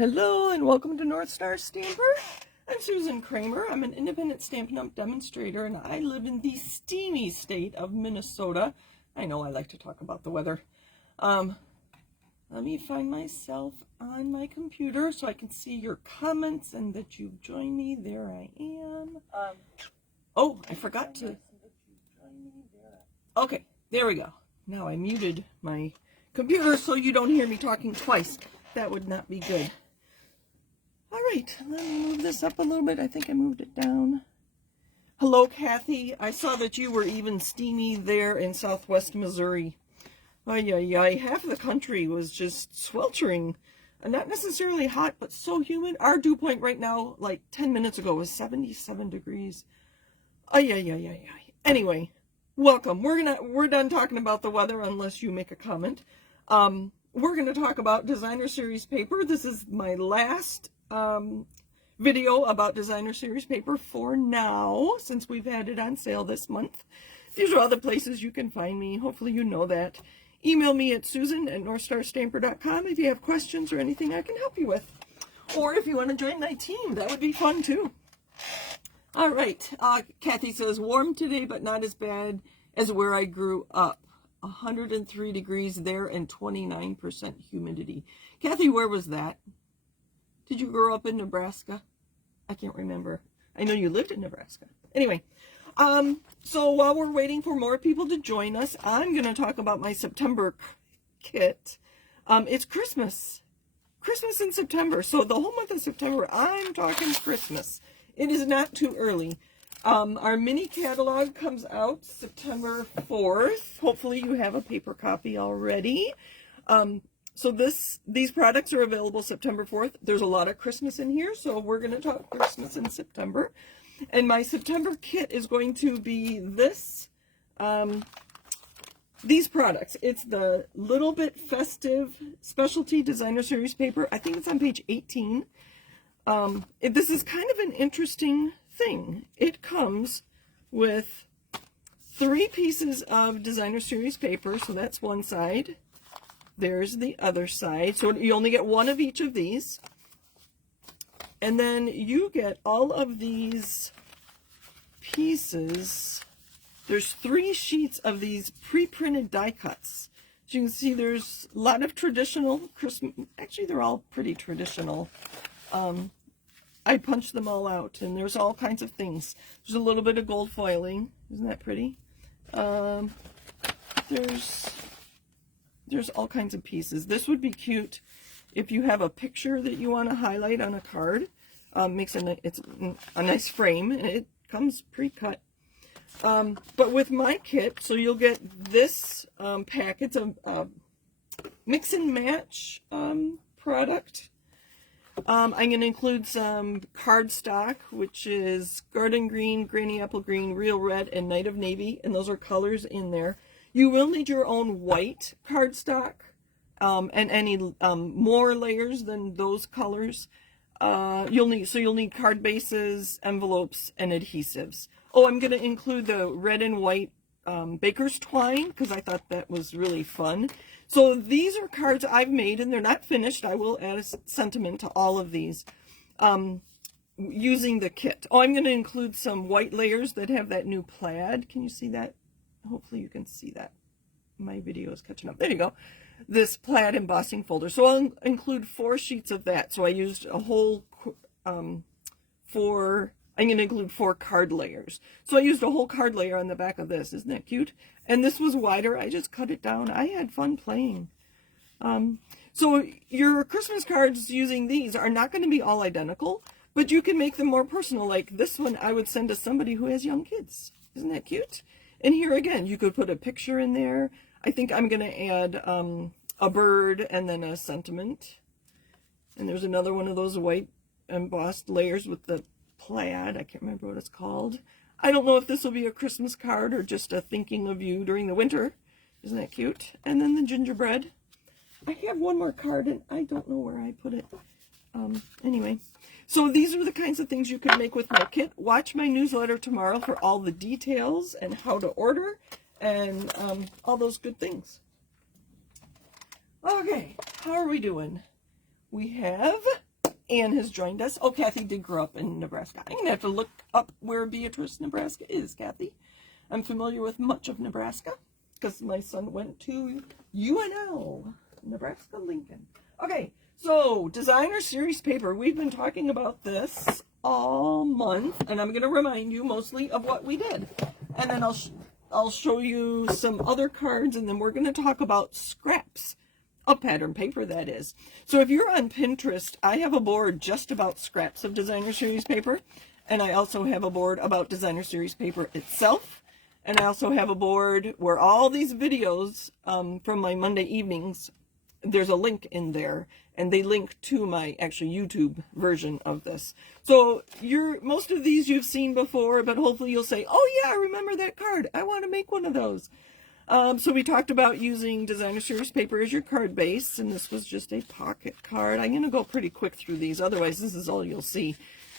Hello and welcome to North Star Stamper. I'm Susan Kramer. I'm an independent Stampin' Up! Demonstrator and I live in the steamy state of Minnesota. I know I like to talk about the weather. Let me find myself on my computer so I can see your comments and that you've joined me. There I am. Oh, I forgot to... Okay, there we go. Now I muted my computer so you don't hear me talking twice. That would not be good. All right, let me move this up a little bit. I think I moved it down. Hello, Kathy. I saw that you were even steamy there in southwest Missouri. Ay, ay, ay. Half of the country was just sweltering. Not necessarily hot, but so humid. Our dew point right now, like 10 minutes ago, was 77 degrees. Ay, ay, ay, ay, ay. Anyway, welcome. We're done talking about the weather unless you make a comment. We're going to talk about Designer Series paper. This is my last video about Designer Series paper for now, since we've had it on sale this month. These are all the places you can find me. Hopefully you know that. Email me at susan@northstarstamper.com if you have questions or anything I can help you with. Or if you want to join my team, that would be fun too. All right. Kathy says, warm today, but not as bad as where I grew up. 103 degrees there and 29% humidity. Kathy, where was that? Did you grow up in Nebraska? I can't remember. I know you lived in Nebraska. Anyway, so while we're waiting for more people to join us, I'm going to talk about my September kit. It's Christmas. Christmas in September. So the whole month of September, I'm talking Christmas. It is not too early. Our mini catalog comes out September 4th. Hopefully you have a paper copy already. So these products are available September 4th. There's a lot of Christmas in here, so we're going to talk Christmas in September. And my September kit is going to be these products. It's the Little Bit Festive Specialty Designer Series paper. I think it's on page 18. This is kind of an interesting thing. It comes with 3 pieces of Designer Series paper, so that's one side. There's the other side. So you only get one of each of these. And then you get all of these pieces. There's 3 sheets of these pre-printed die cuts. As you can see, there's a lot of traditional Christmas. Actually, they're all pretty traditional. I punched them all out, and there's all kinds of things. There's a little bit of gold foiling. Isn't that pretty? There's all kinds of pieces. This would be cute if you have a picture that you want to highlight on a card. It's a nice frame, and it comes pre-cut. But with my kit, so you'll get this pack. It's a mix and match product. I'm going to include some cardstock, which is Garden Green, Granny Apple Green, Real Red, and Night of Navy, and those are colors in there. You will need your own white cardstock, and any more layers than those colors. You'll need card bases, envelopes, and adhesives. Oh, I'm going to include the red and white baker's twine because I thought that was really fun. So these are cards I've made, and they're not finished. I will add a sentiment to all of these using the kit. Oh, I'm going to include some white layers that have that new plaid. Can you see that? Hopefully you can see that. My video is catching up. There you go. This plaid embossing folder. So I'll include 4 sheets of that. So I used a whole I'm going to include 4 card layers. So I used a whole card layer on the back of this. Isn't that cute? And this was wider. I just cut it down. I had fun playing. So your Christmas cards using these are not going to be all identical, but you can make them more personal. Like this one I would send to somebody who has young kids. Isn't that cute? And here again, you could put a picture in there. I think I'm going to add a bird and then a sentiment. And there's another one of those white embossed layers with the plaid. I can't remember what it's called. I don't know if this will be a Christmas card or just a thinking of you during the winter. Isn't that cute? And then the gingerbread. I have one more card and I don't know where I put it. Anyway, so these are the kinds of things you can make with my kit. Watch my newsletter tomorrow for all the details and how to order and all those good things. Okay, how are we doing? We have Ann has joined us. Oh, Kathy did grow up in Nebraska. I'm going to have to look up where Beatrice, Nebraska is, Kathy. I'm familiar with much of Nebraska because my son went to UNL, Nebraska Lincoln. Okay, so designer series paper. We've been talking about this all month, and I'm going to remind you mostly of what we did. And then I'll show you some other cards, and then we're going to talk about scraps of pattern paper, that is. So if you're on Pinterest, I have a board just about scraps of designer series paper, and I also have a board about designer series paper itself, and I also have a board where all these videos from my Monday evenings, there's a link in there, and they link to my actual YouTube version of this. So most of these you've seen before, but hopefully you'll say, oh yeah, I remember that card. I want to make one of those. So we talked about using designer series paper as your card base, and this was just a pocket card. I'm going to go pretty quick through these, otherwise this is all you'll see.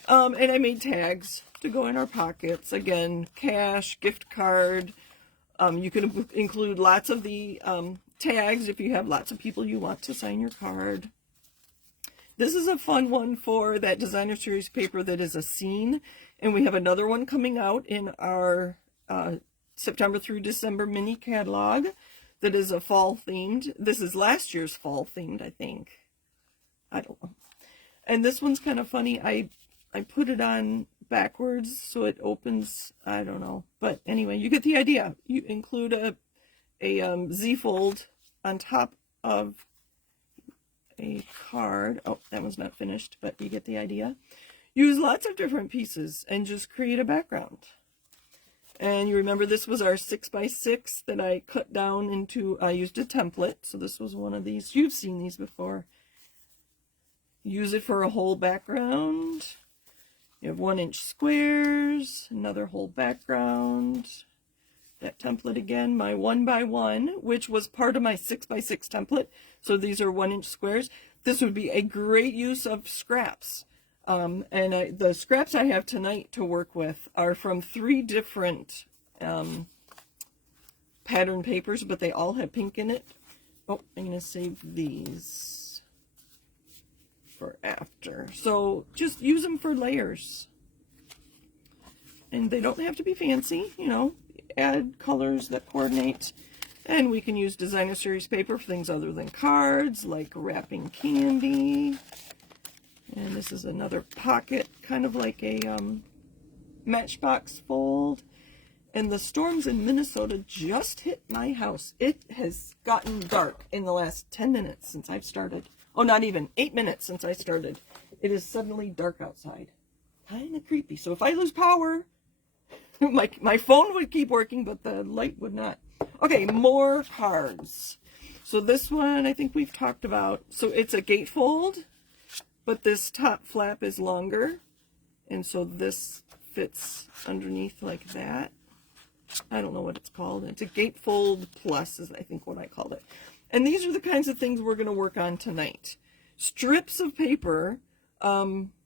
And I made tags to go in our pockets. Again, cash, gift card. You can include lots of the tags if you have lots of people you want to sign your card. This is a fun one for that designer series paper that is a scene, and we have another one coming out in our September through December mini catalog that is a fall themed. This is last year's fall themed, I think. I don't know. And this one's kind of funny. I put it on backwards so it opens. I don't know. But anyway, you get the idea. You include a Z-fold on top of a card. Oh, that one's not finished, but you get the idea. Use lots of different pieces and just create a background. And you remember this was our 6x6 that I cut down into, I used a template. So this was one of these. You've seen these before. Use it for a whole background. You have 1-inch squares, another whole background. That template again, my 1x1, which was part of my 6x6 template. So these are 1-inch squares. This would be a great use of scraps. The scraps I have tonight to work with are from 3 different pattern papers, but they all have pink in it. Oh, I'm going to save these for after. So just use them for layers. And they don't have to be fancy, you know. Add colors that coordinate. And we can use designer series paper for things other than cards, like wrapping candy. And this is another pocket, kind of like a Matchbox fold. And the storms in Minnesota just hit my house. It has gotten dark in the last 10 minutes since I've started. Oh, not even 8 minutes since I started. It is suddenly dark outside. Kind of creepy. So if I lose power, my phone would keep working, but the light would not. Okay, more cards. So this one I think we've talked about. So it's a gatefold, but this top flap is longer. And so this fits underneath like that. I don't know what it's called. It's a gatefold plus is I think what I called it. And these are the kinds of things we're going to work on tonight. Strips of paper,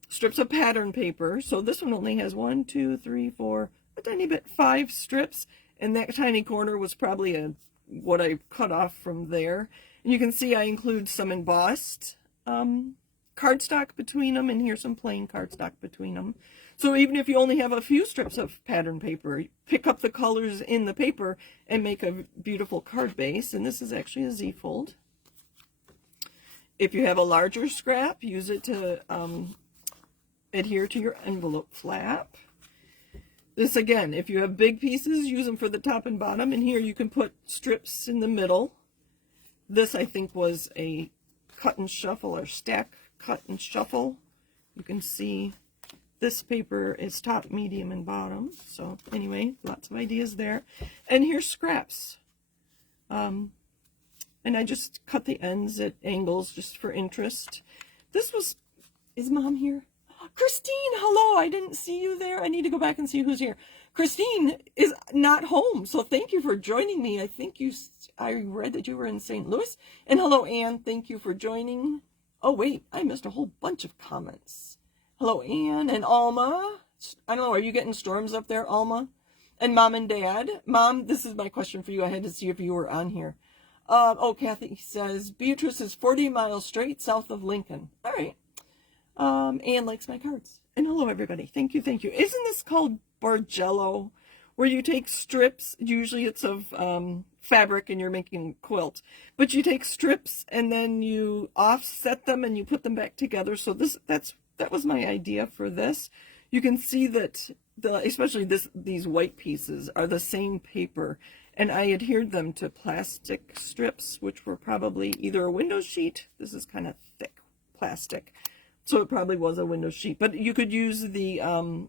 strips of pattern paper. So this one only has 1, 2, 3, 4, a tiny bit, 5 strips. And that tiny corner was probably what I cut off from there. And you can see I include some embossed cardstock between them, and here's some plain cardstock between them. So even if you only have a few strips of pattern paper, pick up the colors in the paper and make a beautiful card base. And this is actually a Z-fold. If you have a larger scrap, use it to adhere to your envelope flap. This again, if you have big pieces, use them for the top and bottom. And here you can put strips in the middle. This I think was a cut and shuffle or stack cut and shuffle. You can see this paper is top, medium, and bottom. So anyway, lots of ideas there. And here's scraps. And I just cut the ends at angles just for interest. This was, is Mom here? Christine, hello. I didn't see you there. I need to go back and see who's here. Christine is not home, so thank you for joining me. I think I read that you were in St. Louis. And hello, Anne. Thank you for joining. Oh, wait, I missed a whole bunch of comments. Hello, Anne and Alma. I don't know, are you getting storms up there, Alma? And Mom and Dad. Mom, this is my question for you. I had to see if you were on here. Oh, Kathy says, Beatrice is 40 miles straight south of Lincoln. All right. and likes my cards. And hello, everybody. Thank you, thank you. Isn't this called Bargello? Where you take strips, usually it's of fabric and you're making a quilt, but you take strips and then you offset them and you put them back together. So that was my idea for this. You can see that especially these white pieces are the same paper, and I adhered them to plastic strips, which were probably either a window sheet. This is kind of thick plastic, so it probably was a window sheet, but you could use the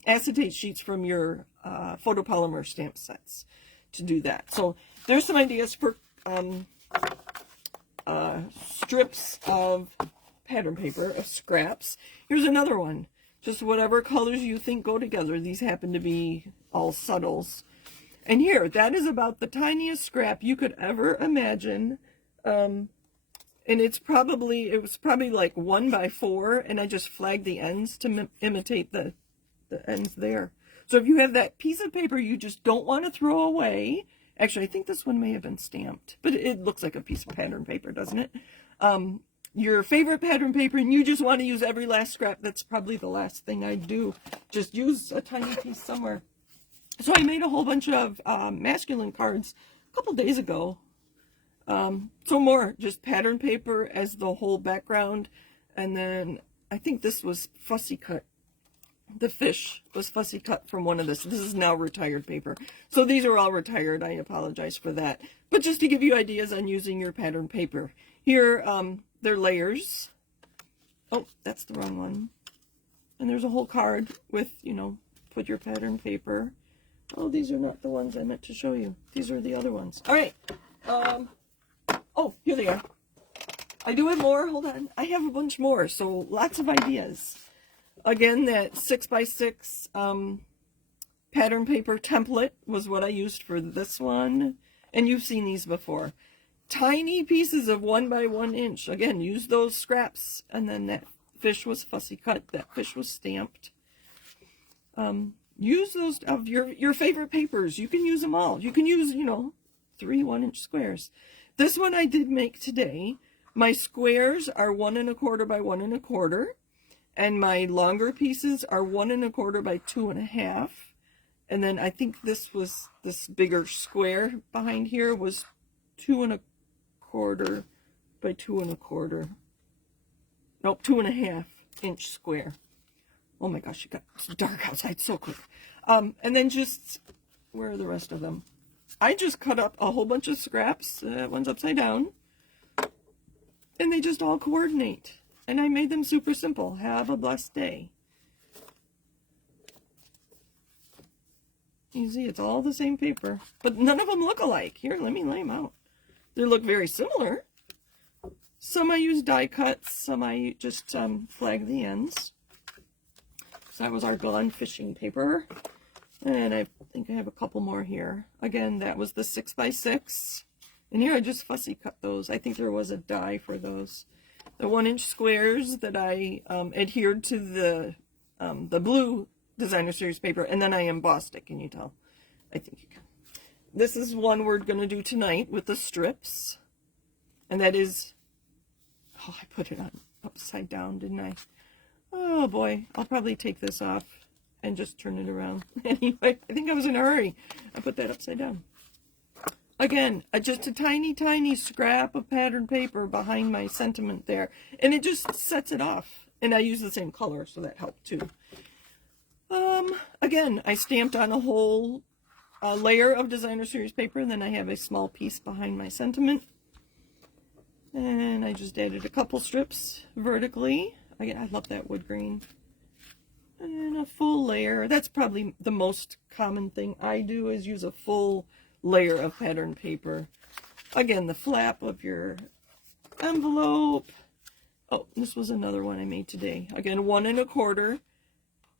acetate sheets from your photopolymer stamp sets to do that. So there's some ideas for strips of pattern paper, of scraps. Here's another one. Just whatever colors you think go together. These happen to be all subtles. And here, that is about the tiniest scrap you could ever imagine. And it was probably like 1 by 4, and I just flagged the ends to imitate the ends there. So if you have that piece of paper you just don't want to throw away, actually I think this one may have been stamped, but it looks like a piece of pattern paper, doesn't it? Your favorite pattern paper, and you just want to use every last scrap, that's probably the last thing I'd do. Just use a tiny piece somewhere. So I made a whole bunch of masculine cards a couple days ago. So more just pattern paper as the whole background, and then I think this was fussy cut. The fish was fussy cut from one of this. This is now retired paper. So these are all retired. I apologize for that. But just to give you ideas on using your pattern paper. Here, they're layers. Oh, that's the wrong one. And there's a whole card with, you know, put your pattern paper. Oh, these are not the ones I meant to show you. These are the other ones. All right. Oh, here they are. I do have more. Hold on. I have a bunch more. So lots of ideas. Again, that 6x6 pattern paper template was what I used for this one. And you've seen these before. Tiny pieces of 1 by 1 inch. Again, use those scraps. And then that fish was fussy cut. That fish was stamped. Use those of your favorite papers. You can use them all. You can use, you know, 3 1-inch squares. This one I did make today. My squares are 1 1/4 by 1 1/4. And my longer pieces are 1 1/4 by 2 1/2. And then I think this bigger square behind here was 2 1/4 by 2 1/4. Nope, 2 1/2 inch square. Oh my gosh, it's dark outside so quick. And then just, where are the rest of them? I just cut up a whole bunch of scraps. That one's upside down. And they just all coordinate. And I made them super simple. Have a blessed day. You see, it's all the same paper. But none of them look alike. Here, let me lay them out. They look very similar. Some I use die cuts. Some I just flag the ends. So that was our Glen fishing paper. And I think I have a couple more here. Again, that was the 6x6. And here I just fussy cut those. I think there was a die for those. The 1-inch squares that I adhered to the blue designer series paper, and then I embossed it. Can you tell? I think you can. This is one we're going to do tonight with the strips, and that is, oh, I put it on upside down, didn't I? Oh boy, I'll probably take this off and just turn it around. Anyway, I think I was in a hurry. I put that upside down. Again, just a tiny, tiny scrap of pattern paper behind my sentiment there. And it just sets it off. And I use the same color, so that helped too. Again, I stamped on a whole layer of designer series paper. And then I have a small piece behind my sentiment. And I just added a couple strips vertically. Again, I love that wood grain. And a full layer. That's probably the most common thing I do, is use a full layer of pattern paper. Again, the flap of your envelope. Oh, this was another one I made today. Again, 1 1/4,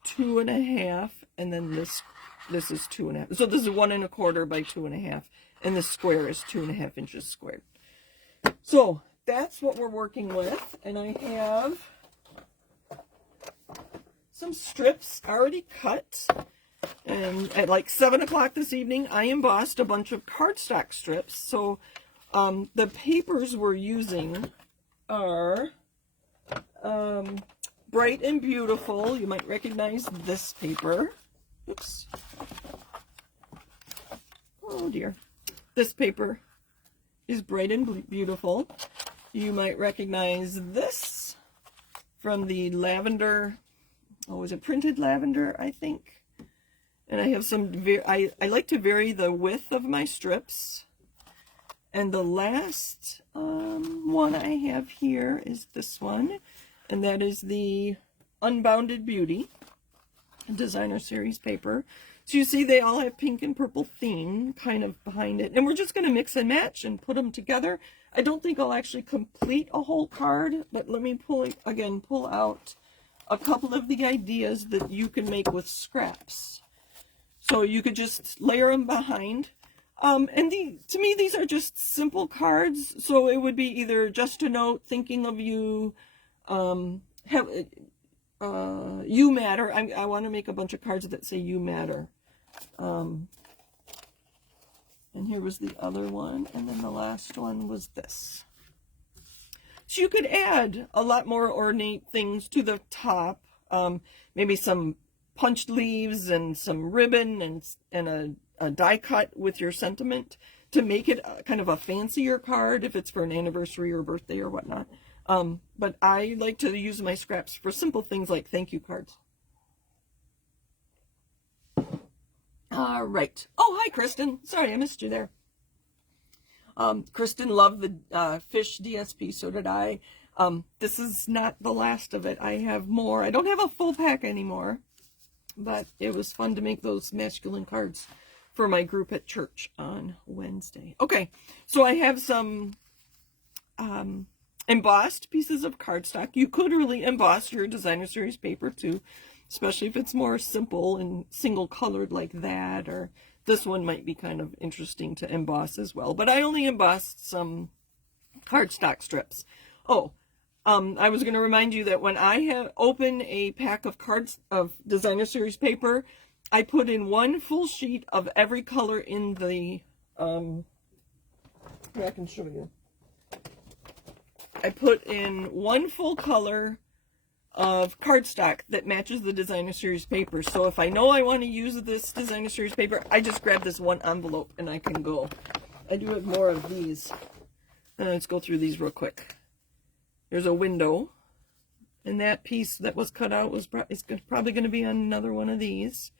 2 1/2, and then this is 2 1/2. So this is 1 1/4 by 2 1/2, and the square is 2 1/2 inches squared. So that's what we're working with, and I have some strips already cut. And at like 7 o'clock this evening, I embossed a bunch of cardstock strips. So the papers we're using are Bright and Beautiful. You might recognize this paper. Oops. Oh dear. This paper is Bright and Beautiful. You might recognize this from the lavender. Oh, is it Printed Lavender, I think? And I have some, I like to vary the width of my strips. And the last one I have here is this one. And that is the Unbounded Beauty Designer Series paper. So you see they all have pink and purple theme kind of behind it. And we're just going to mix and match and put them together. I don't think I'll actually complete a whole card, but let me pull out a couple of the ideas that you can make with scraps. So you could just layer them behind. And to me, these are just simple cards. So it would be either just a note, thinking of you, you matter. I want to make a bunch of cards that say you matter. And here was the other one. And then the last one was this. So you could add a lot more ornate things to the top. Maybe some punched leaves and some ribbon and a die cut with your sentiment to make it kind of a fancier card if it's for an anniversary or birthday or whatnot. But I like to use my scraps for simple things like thank you cards. All right. Oh, hi, Kristen. Sorry, I missed you there. Kristen loved the fish DSP, so did I. This is not the last of it. I have more. I don't have a full pack anymore, but it was fun to make those masculine cards for my group at church on Wednesday. Okay, so I have some embossed pieces of cardstock. You could really emboss your Designer Series paper too, especially if it's more simple and single colored like that, or this one might be kind of interesting to emboss as well. But I only embossed some cardstock strips. Oh, I was going to remind you that when I open a pack of cards of Designer Series paper, I put in one full sheet of every color in the, here I can show you. I put in one full color of cardstock that matches the Designer Series paper. So if I know I want to use this Designer Series paper, I just grab this one envelope and I can go. I do have more of these. Let's go through these real quick. There's a window, and that piece that was cut out is probably going to be on another one of these.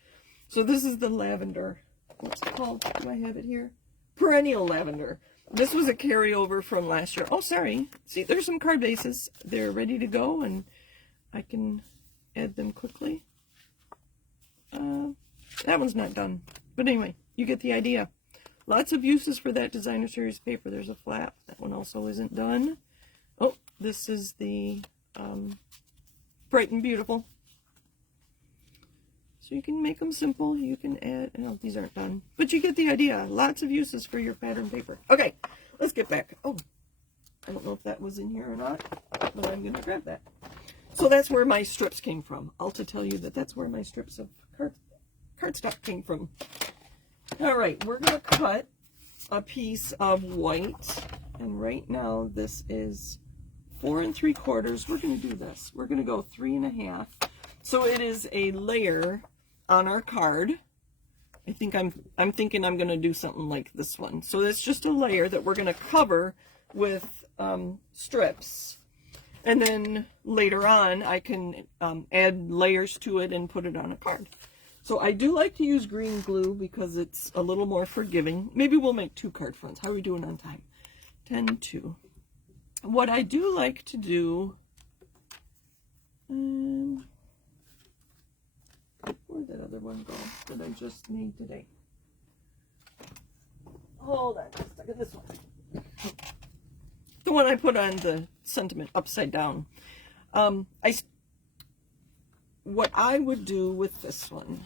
So this is the lavender. What's it called? Do I have it here? Perennial Lavender. This was a carryover from last year. Oh, sorry. See, there's some card bases. They're ready to go, and I can add them quickly. That one's not done. But anyway, you get the idea. Lots of uses for that Designer Series paper. There's a flap. That one also isn't done. Oh, this is the Bright and Beautiful. So you can make them simple. You can add, no, these aren't done. But you get the idea. Lots of uses for your pattern paper. Okay, let's get back. Oh, I don't know if that was in here or not, but I'm going to grab that. So that's where my strips came from. I'll to tell you that that's where my strips of cardstock came from. All right, we're going to cut a piece of white. And right now this is 4 3/4. We're going to do this. We're going to go 3 1/2. So it is a layer on our card. I'm thinking I'm going to do something like this one. So it's just a layer that we're going to cover with strips. And then later on, I can add layers to it and put it on a card. So I do like to use green glue because it's a little more forgiving. Maybe we'll make 2 card fronts. How are we doing on time? 10-2. What I do like to do, where'd that other one go that I just made today? Hold on, I'm stuck in this one. The one I put on the sentiment upside down. What I would do with this one,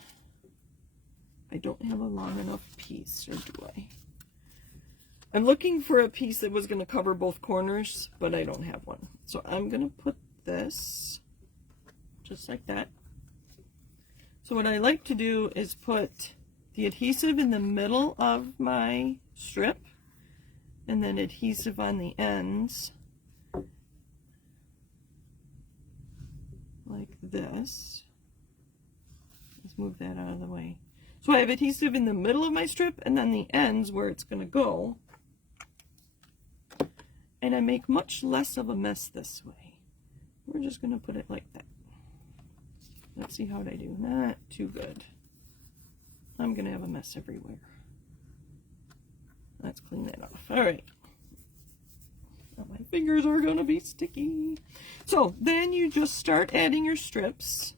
I don't have a long enough piece, or do I? I'm looking for a piece that was going to cover both corners, but I don't have one. So I'm going to put this just like that. So what I like to do is put the adhesive in the middle of my strip, and then adhesive on the ends, like this. Let's move that out of the way. So I have adhesive in the middle of my strip and then the ends where it's going to go. And I make much less of a mess this way. We're just going to put it like that. Let's see how I do. Not too good. I'm going to have a mess everywhere. Let's clean that off. All right. Now my fingers are going to be sticky. So then you just start adding your strips.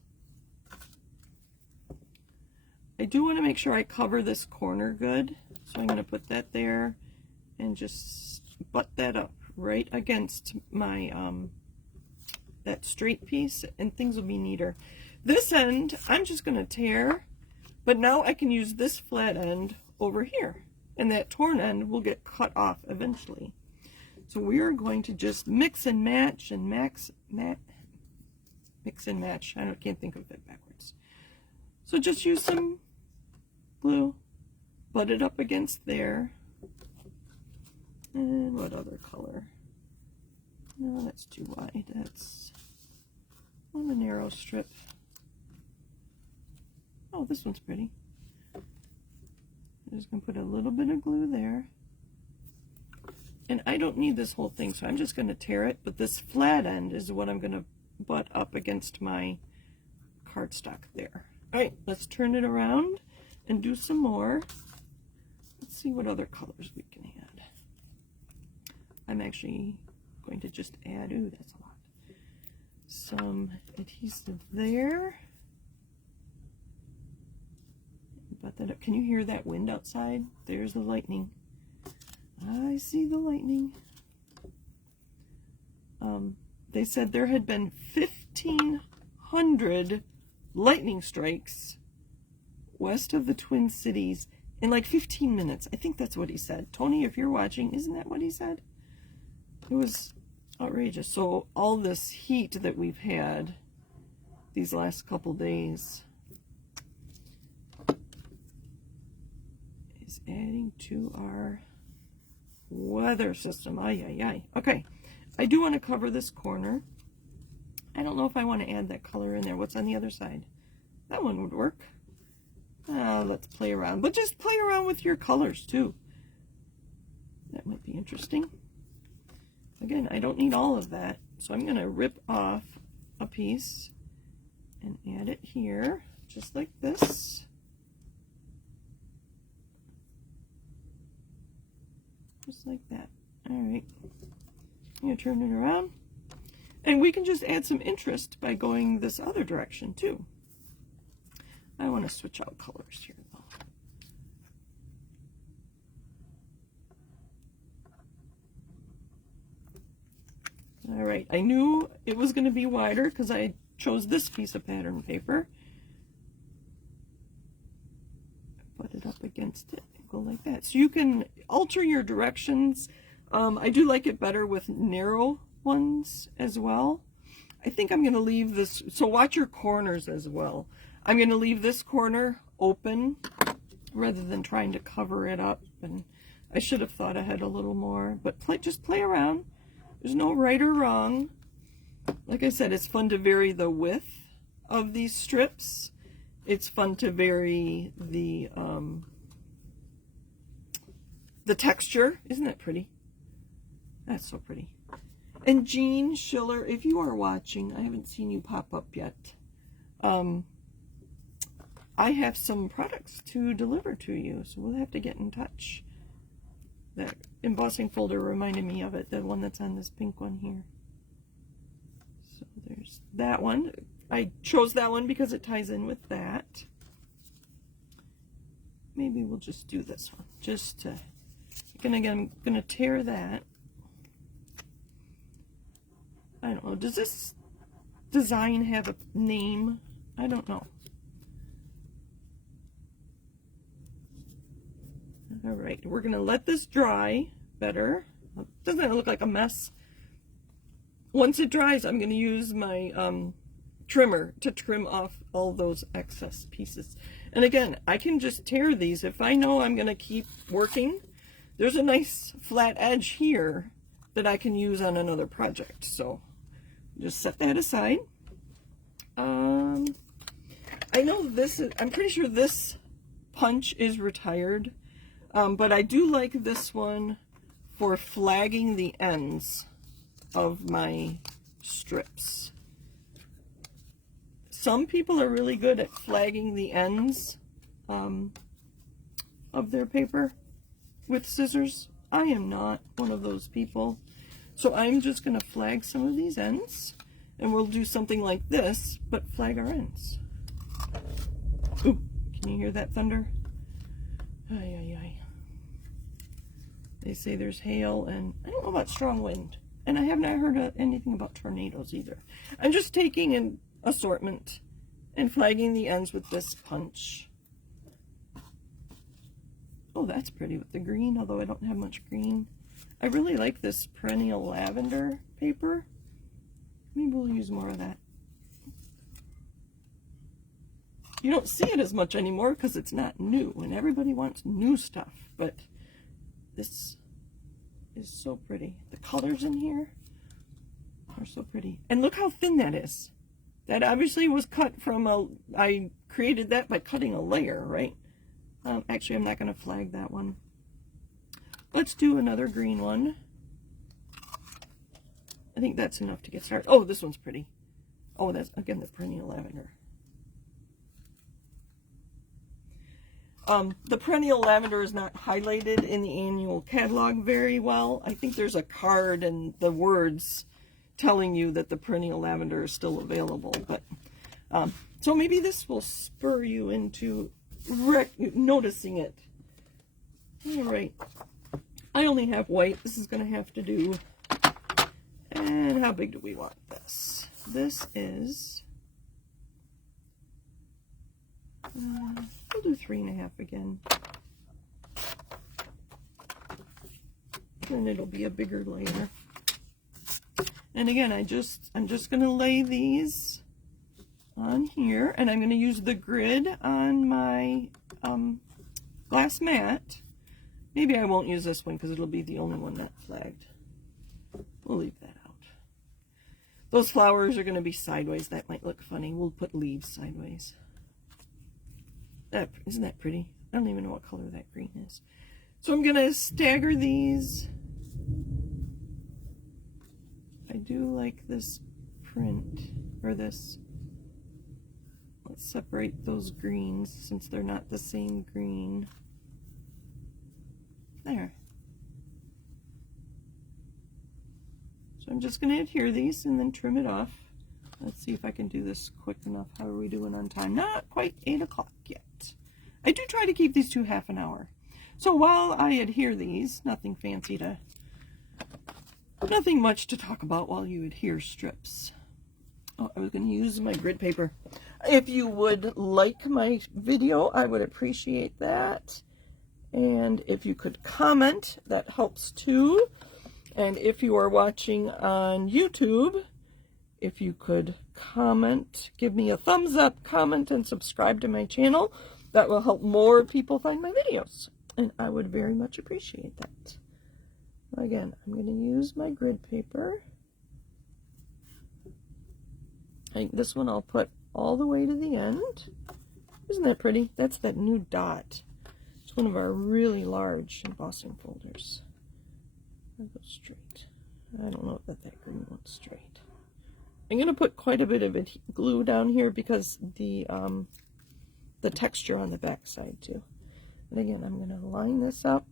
I do want to make sure I cover this corner good. So I'm going to put that there and just butt that up right against my that straight piece, and things will be neater. This end I'm just going to tear, but now I can use this flat end over here, and that torn end will get cut off eventually. So we are going to just mix and match and mix and match. I can't think of it backwards. So just use some glue, butt it up against there. And what other color? No, that's too wide. That's on a narrow strip. Oh, this one's pretty. I'm just going to put a little bit of glue there. And I don't need this whole thing, so I'm just going to tear it. But this flat end is what I'm going to butt up against my cardstock there. All right, let's turn it around and do some more. Let's see what other colors we can add. I'm actually going to just add, ooh, that's a lot, some adhesive there. Butt that up. Can you hear that wind outside? There's the lightning. I see the lightning. They said there had been 1,500 lightning strikes west of the Twin Cities in like 15 minutes. I think that's what he said. Tony, if you're watching, isn't that what he said? It was outrageous. So all this heat that we've had these last couple days is adding to our weather system. Ay, ay, ay. Okay, I do want to cover this corner. I don't know if I want to add that color in there. What's on the other side? That one would work. Let's play around. But just play around with your colors too. That might be interesting. Again, I don't need all of that, so I'm going to rip off a piece and add it here, just like this. Just like that. All right. I'm going to turn it around. And we can just add some interest by going this other direction too. I want to switch out colors here though. All right, I knew it was going to be wider because I chose this piece of pattern paper. Put it up against it and go like that. So you can alter your directions. I do like it better with narrow ones as well. I think I'm going to leave this, so watch your corners as well. I'm going to leave this corner open rather than trying to cover it up. And I should have thought ahead a little more, but just play around. There's no right or wrong. Like I said, it's fun to vary the width of these strips. It's fun to vary the texture. Isn't that pretty? That's so pretty. And Jean Schiller, if you are watching, I haven't seen you pop up yet. I have some products to deliver to you, so we'll have to get in touch. That embossing folder reminded me of it, the one that's on this pink one here. So there's that one. I chose that one because it ties in with that. Maybe we'll just do this one. Just to, again, I'm going to tear that. I don't know. Does this design have a name? I don't know. All right, we're going to let this dry better. Doesn't it look like a mess? Once it dries, I'm going to use my trimmer to trim off all those excess pieces. And again, I can just tear these. If I know I'm going to keep working, there's a nice flat edge here that I can use on another project. So just set that aside. I know this is, I'm pretty sure this punch is retired, but I do like this one for flagging the ends of my strips. Some people are really good at flagging the ends of their paper with scissors. I am not one of those people. So I'm just going to flag some of these ends, and we'll do something like this, but flag our ends. Ooh, can you hear that thunder? Ay, ay, ay. They say there's hail, and I don't know about strong wind. And I have not heard anything about tornadoes either. I'm just taking an assortment and flagging the ends with this punch. Oh, that's pretty with the green, although I don't have much green. I really like this perennial lavender paper. Maybe we'll use more of that. You don't see it as much anymore because it's not new, and everybody wants new stuff, but this is so pretty. The colors in here are so pretty. And look how thin that is. That obviously was cut from I created that by cutting a layer, right? Actually, I'm not going to flag that one. Let's do another green one. I think that's enough to get started. Oh, this one's pretty. Oh, that's, again, the perennial lavender. The perennial lavender is not highlighted in the annual catalog very well. I think there's a card and the words telling you that the perennial lavender is still available. But so maybe this will spur you into noticing it. All right. I only have white. This is going to have to do. And how big do we want this? This is... we'll do 3.5 again. And it'll be a bigger layer. And again, I'm just going to lay these on here, and I'm going to use the grid on my glass mat. Maybe I won't use this one because it'll be the only one that's flagged. We'll leave that out. Those flowers are going to be sideways. That might look funny. We'll put leaves sideways. Isn't that pretty? I don't even know what color that green is. So I'm going to stagger these. I do like this print, or this. Let's separate those greens since they're not the same green. There. So I'm just going to adhere these and then trim it off. Let's see if I can do this quick enough. How are we doing on time? Not quite 8 o'clock yet. I do try to keep these to half an hour. So while I adhere these, nothing much to talk about while you adhere strips. Oh, I was going to use my grid paper. If you would like my video, I would appreciate that. And if you could comment, that helps too. And if you are watching on YouTube, if you could comment, give me a thumbs up, comment, and subscribe to my channel. That will help more people find my videos. And I would very much appreciate that. Again, I'm going to use my grid paper. I think this one I'll put all the way to the end. Isn't that pretty? That's that new dot. It's one of our really large embossing folders. I'll go straight. I don't know if that green one's straight. I'm going to put quite a bit of glue down here because the texture on the back side too. And again, I'm going to line this up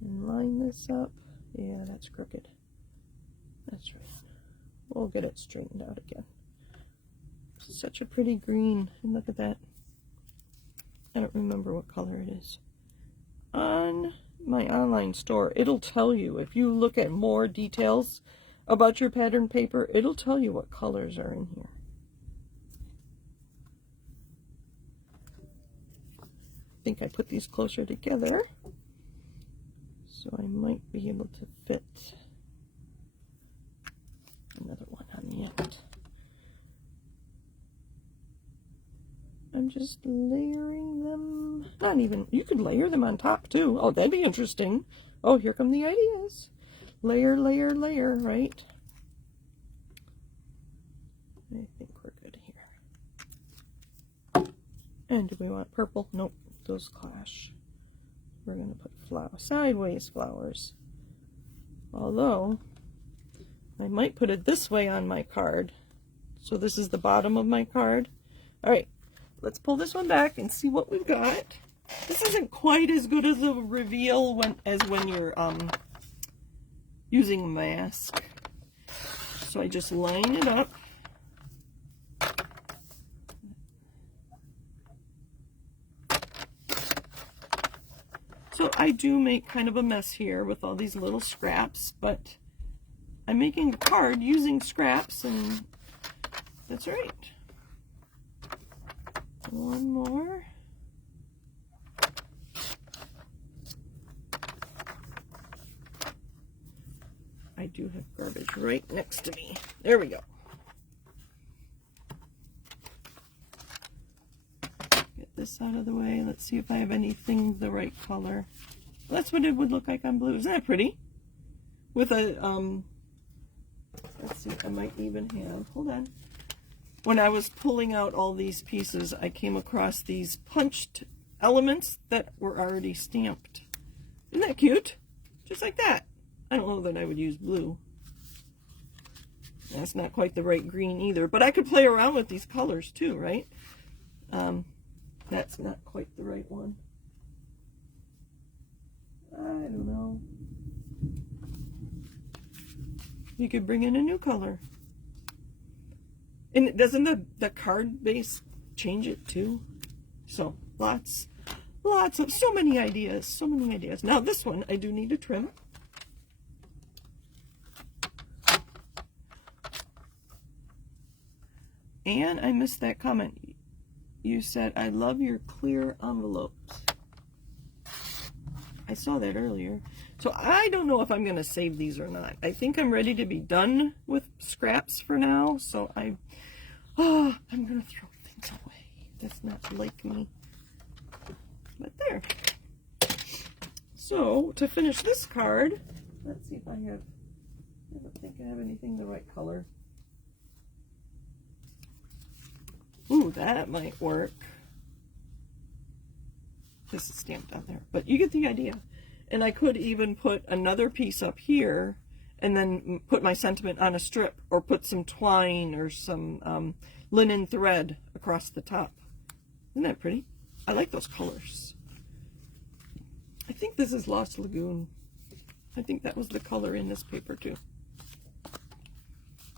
and line this up. Yeah, that's crooked. That's right. We'll get it straightened out again. Such a pretty green. And look at that. I don't remember what color it is. On my online store, it'll tell you. If you look at more details about your pattern paper, it'll tell you what colors are in here. I think I put these closer together, so I might be able to fit another one on the end. I'm just layering them. Not even, you could layer them on top too. Oh, that'd be interesting. Oh, here come the ideas. Layer, layer, layer, right? And do we want purple? Nope, those clash. We're going to put sideways flowers. Although, I might put it this way on my card. So this is the bottom of my card. All right, let's pull this one back and see what we've got. This isn't quite as good as a reveal as when you're using a mask. So I just line it up. So I do make kind of a mess here with all these little scraps, but I'm making a card using scraps, and that's right. One more. I do have garbage right next to me. There we go. Get this out of the way. Let's see if I have anything the right color. That's what it would look like on blue. Isn't that pretty? With a, let's see, I might even have, hold on. When I was pulling out all these pieces, I came across these punched elements that were already stamped. Isn't that cute? Just like that. I don't know that I would use blue. That's not quite the right green either, but I could play around with these colors too, right? That's not quite the right one. I don't know. You could bring in a new color. And doesn't the card base change it too? So lots of, so many ideas, so many ideas. Now this one I do need to trim. And I missed that comment. You said, I love your clear envelopes. I saw that earlier. So I don't know if I'm going to save these or not. I think I'm ready to be done with scraps for now. So I'm going to throw things away. That's not like me. But there. So to finish this card, let's see if I have, I don't think I have anything the right color. Ooh, that might work. This is stamped on there, but you get the idea. And I could even put another piece up here and then put my sentiment on a strip, or put some twine or some linen thread across the top. Isn't that pretty? I like those colors. I think this is Lost Lagoon. I think that was the color in this paper too.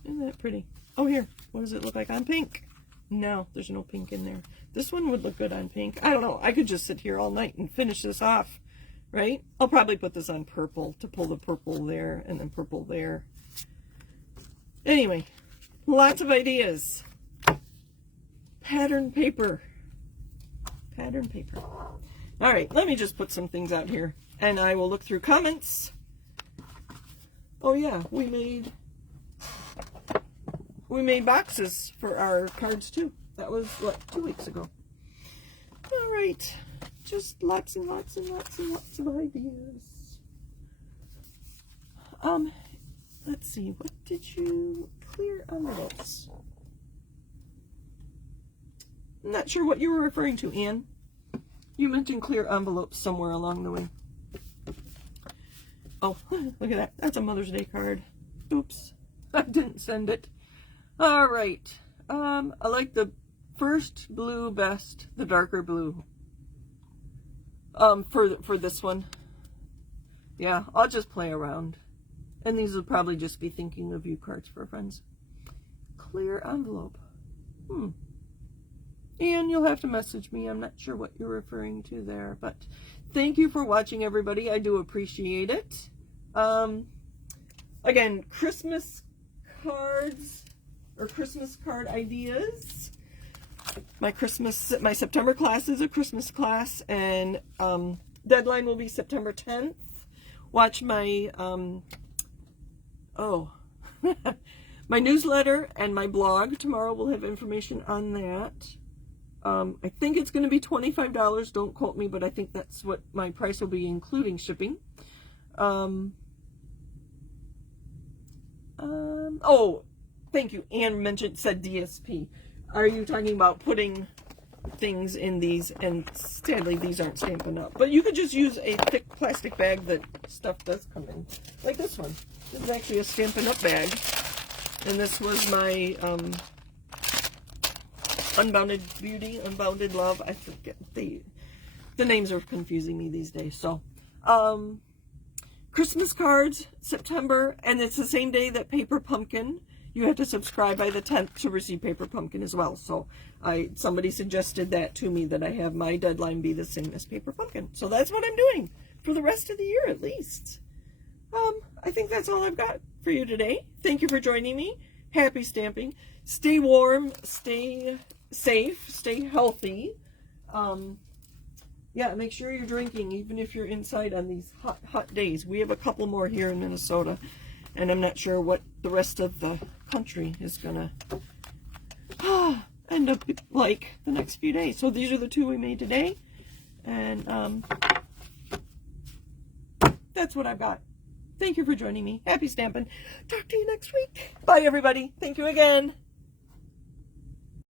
Isn't that pretty? Oh, here. What does it look like on pink? No, there's no pink in there. This one would look good on pink. I don't know. I could just sit here all night and finish this off, right? I'll probably put this on purple to pull the purple there and then purple there. Anyway, lots of ideas. Pattern paper. Pattern paper. All right, let me just put some things out here and I will look through comments. Oh yeah, we made boxes for our cards too. That was, what, 2 weeks ago. All right. Just lots and lots and lots and lots of ideas. Let's see. What did you... Clear envelopes. I'm not sure what you were referring to, Anne. You mentioned clear envelopes somewhere along the way. Oh, look at that. That's a Mother's Day card. Oops. I didn't send it. All right. I like the first blue best, the darker blue. For this one. Yeah, I'll just play around. And these will probably just be thinking of you cards for friends. Clear envelope. And you'll have to message me. I'm not sure what you're referring to there, but thank you for watching, everybody. I do appreciate it. Again, Christmas cards or Christmas card ideas. My September class is a Christmas class, and deadline will be September 10th. Watch my my newsletter and my blog. Tomorrow we'll have information on that. I think it's going to be $25. Don't quote me, but I think that's what my price will be, including shipping. Oh, thank you. Anne said DSP. Are you talking about putting things in these, and sadly these aren't Stampin' Up. But you could just use a thick plastic bag that stuff does come in. Like this one. This is actually a Stampin' Up bag. And this was my Unbounded Beauty, Unbounded Love. I forget. The names are confusing me these days. So, Christmas cards, September, and it's the same day that Paper Pumpkin. You have to subscribe by the 10th to receive Paper Pumpkin as well. So somebody suggested that to me, that I have my deadline be the same as Paper Pumpkin. So that's what I'm doing for the rest of the year at least. I think that's all I've got for you today. Thank you for joining me. Happy stamping. Stay warm, stay safe, stay healthy. Yeah, make sure you're drinking even if you're inside on these hot days. We have a couple more here in Minnesota, and I'm not sure what the rest of the country is gonna end up like the next few days. So these are the two we made today, and that's what I've got. Thank you for joining me. Happy stamping. Talk to you next week. Bye, everybody. Thank you again.